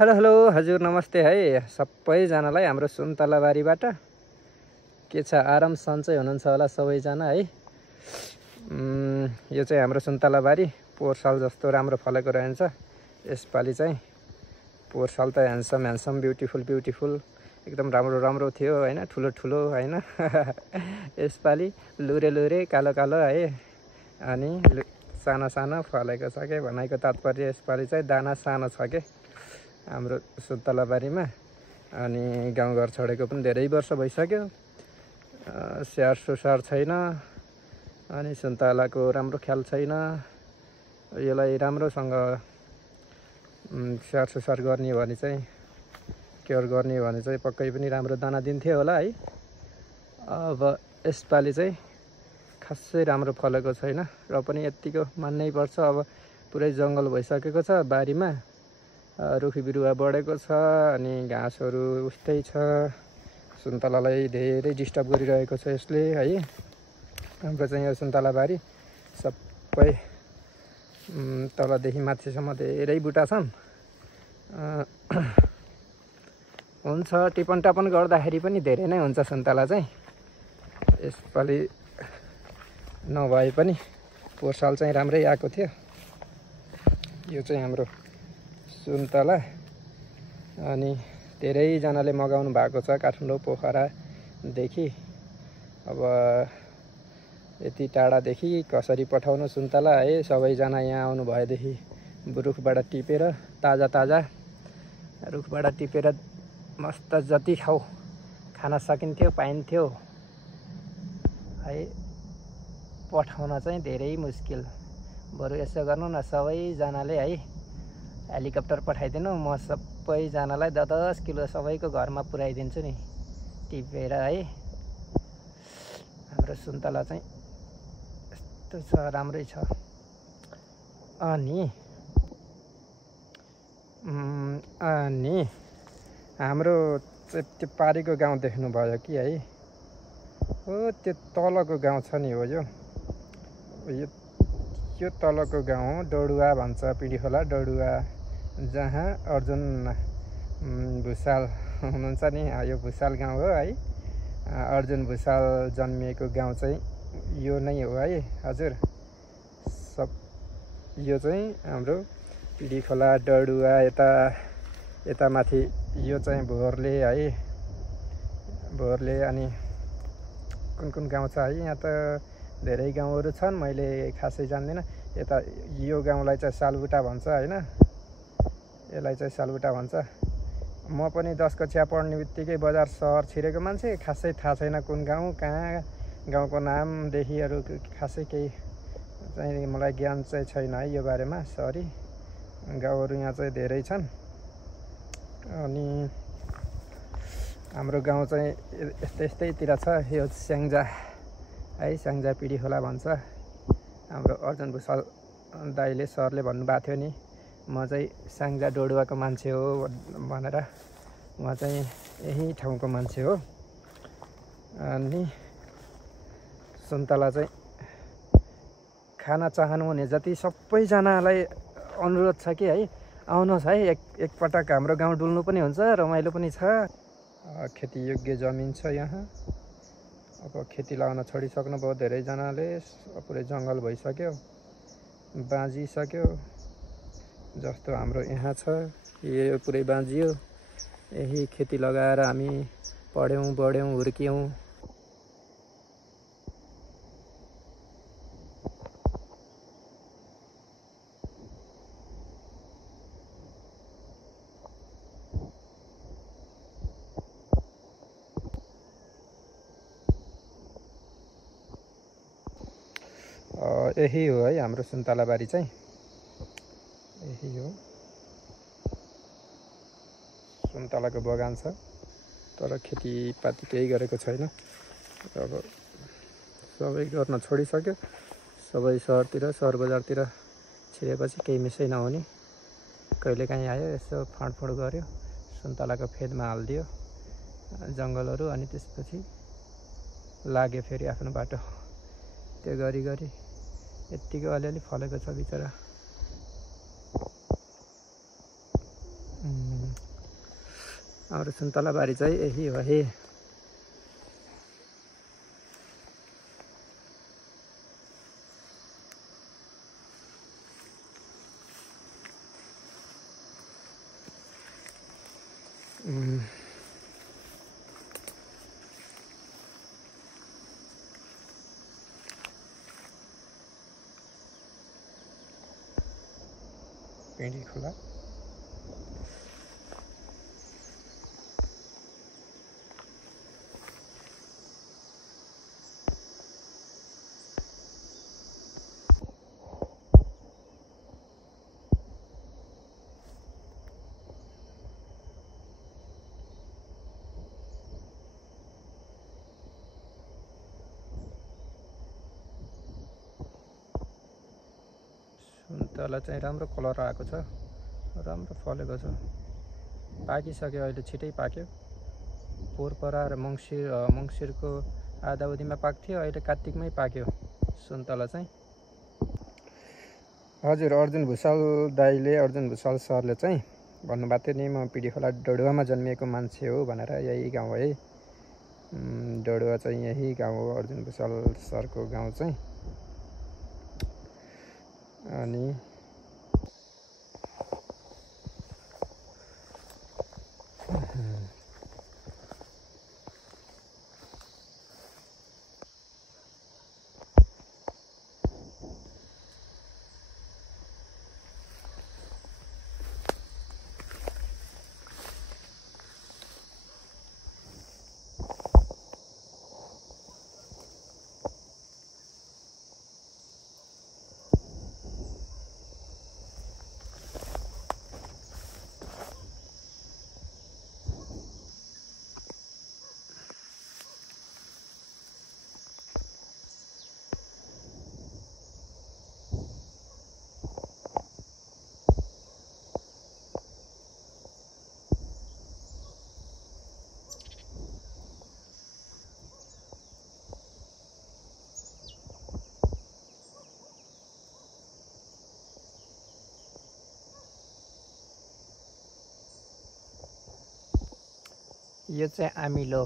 Hello hello हजुर नमस्ते है सबैजनालाई हाम्रो सुन्तलाबारीबाट के छ आराम सन्चै हुनुहुन्छ होला सबैजना है। यो चाहिँ हाम्रो सुन्तलाबारी पोहोर साल जस्तो राम्रो फलेको रहन्छ। यसपालि चाहिँ पोहोर साल त ह्यान्डसम ब्युटिफुल एकदम राम्रो थियो हैन, ठुलो हैन। यसपालि लुरे कालो है अनि सानो फलेको छ के भनाइको तात्पर्य यसपालि चाहिँ दाना सानो छ के हाम्रो सुन्तलाबारीमा। अनि गाउँघर छोडेको पनि धेरै वर्ष भइसक्यो। स्याहार सुसार छैन अनि सुन्तलाको राम्रो ख्याल छैन। यसलाई राम्रोसँग स्याहार सुसार गर्ने भने चाहिँ केयर गर्ने भने चाहिँ पक्कै पनि राम्रो दाना दिन्थ्यो होला है। अब यसपालि चाहिँ खासै राम्रो फलेको छैन र पनि यतिको मान्नै पर्छ। अब पुरै जङ्गल भइसकेको छ बारीमा, रुखी बिरुवा बढेको छ अनि घाँसहरू उस्तै छ। सुन्तलालाई धेरै डिस्टर्ब गरिरहेको छ यसले है। हाम्रो चाहिँ यो सुन्तलाबारी सबै तलदेखि माथिसम्म धेरै बुटा छन्। हुन्छ टिपन गर्दाखेरि पनि धेरै नै हुन्छ सुन्तला चाहिँ। यसपालि नभए पनि पोहोर साल चाहिँ राम्रै आएको थियो। यो चाहिँ हाम्रो सुन्तला अनि धेरैजनाले मगाउनु भएको छ काठमाडौँ पोखरादेखि। अब यति टाढादेखि कसरी पठाउनु सुन्तला है। सबैजना यहाँ आउनु भएदेखि रुखबाट टिपेर ताजा रुखबाट टिपेर मस्त जति खान सकिन्थ्यो पाइन्थ्यो है। पठाउन चाहिँ धेरै मुस्किल। बरु यसो गर्नु न सबैजनाले है, हेलिकप्टर पठाइदिनु, म सबैजनालाई 10 किलो सबैको घरमा पुर्याइदिन्छु नि टिपेर है। हाम्रो सुन्तला चाहिँ यस्तो छ, राम्रै छ। अनि हाम्रो त्यो पारीको गाउँ देख्नुभयो कि है। हो त्यो तलको गाउँ छ नि, हो यो तलको गाउँ डडुवा भन्छ, पिडीखोला डडुवा, जहाँ अर्जुन भुसाल हुनुहुन्छ नि। यो भुसाल गाउँ हो है। अर्जुन भुसाल जन्मिएको गाउँ चाहिँ यो नै हो है हजुर। यो चाहिँ हाम्रो पिडीखोला डडुवा यता माथि यो चाहिँ भोरले है। भोरले अनि कुन गाउँ छ है, यहाँ त धेरै गाउँहरू छन्, मैले खासै जान्दिनँ। यता यो गाउँलाई चाहिँ सालबुटा भन्छ होइन, यसलाई चाहिँ सालबुटा भन्छ। म पनि 10 कक्षा पढ्ने बित्तिकै बजार सहर छिरेको मान्छे, खासै थाहा छैन कुन गाउँ कहाँ, गाउँको नामदेखिहरू खासै केही चाहिँ मलाई ज्ञान चाहिँ छैन है यो बारेमा, सरी। गाउँहरू यहाँ चाहिँ धेरै छन्। अनि हाम्रो गाउँ चाहिँ यस्तैतिर छ। यो स्याङ्जा है, स्याङ्जा पिडीखोला भन्छ। हाम्रो अर्जुन भुसाल दाइले सरले भन्नुभएको थियो नि, म चाहिँ स्याङ्जा डोडुवाको मान्छे हो भनेर। म चाहिँ यही ठाउँको मान्छे हो। अनि सुन्तला चाहिँ खान चाहनुहुने जति सबैजनालाई अनुरोध छ कि है, आउनुहोस् है एकपटक हाम्रो गाउँ डुल्नु पनि हुन्छ, रमाइलो पनि छ। खेतीयोग्य जमिन छ यहाँ। अब खेती लगाउन छोडिसक्नुभयो धेरैजनाले, पुरै जङ्गल भइसक्यो, बाँझिसक्यो। जस्तो हाम्रो यहाँ छ, यो पुरै बाँझियो। यही खेती लगाएर हामी पढ्यौँ बढ्यौँ हुर्क्यौँ। यही हो है हाम्रो सुन्तलाबारी चाहिँ, यही हो। सुन्तलाको बगान छ तर खेतीपाती केही गरेको छैन। अब सबै गर्न छोडिसक्यो। सबै सहर बजारतिर छिरेपछि केही मिसै नहुने, कहिलेकाहीँ आयो यसो फाँडफुँड गर्यो, सुन्तलाको फेदमा हालिदियो जङ्गलहरू, अनि त्यसपछि लाग्यो फेरि आफ्नो बाटो। त्यो गरी यत्तिको अलिअलि फलेको छ बिचरा। हाम्रो सुन्तला बारी चाहिँ यही हो है। पिँढी खोला सुन्तला चाहिँ राम्रो कलर आएको छ, राम्रो फलेको छ, पाकिसक्यो, अहिले छिटै पाक्यो। पोहोरपरा र मङ्सिरको आधाउधीमा पाक्थ्यो, अहिले कार्तिकमै पाक्यो सुन्तला चाहिँ। हजुर, अर्जुन भुषाल दाइले, अर्जुन भुषाल सरले चाहिँ भन्नुभएको थियो नि, म पिडी खोला डडुवामा जन्मिएको मान्छे हो भनेर। यही गाउँ है, डडुवा चाहिँ यही गाउँ हो अर्जुन भुषाल सरको गाउँ चाहिँ। अनि यो चाहिँ अमिलो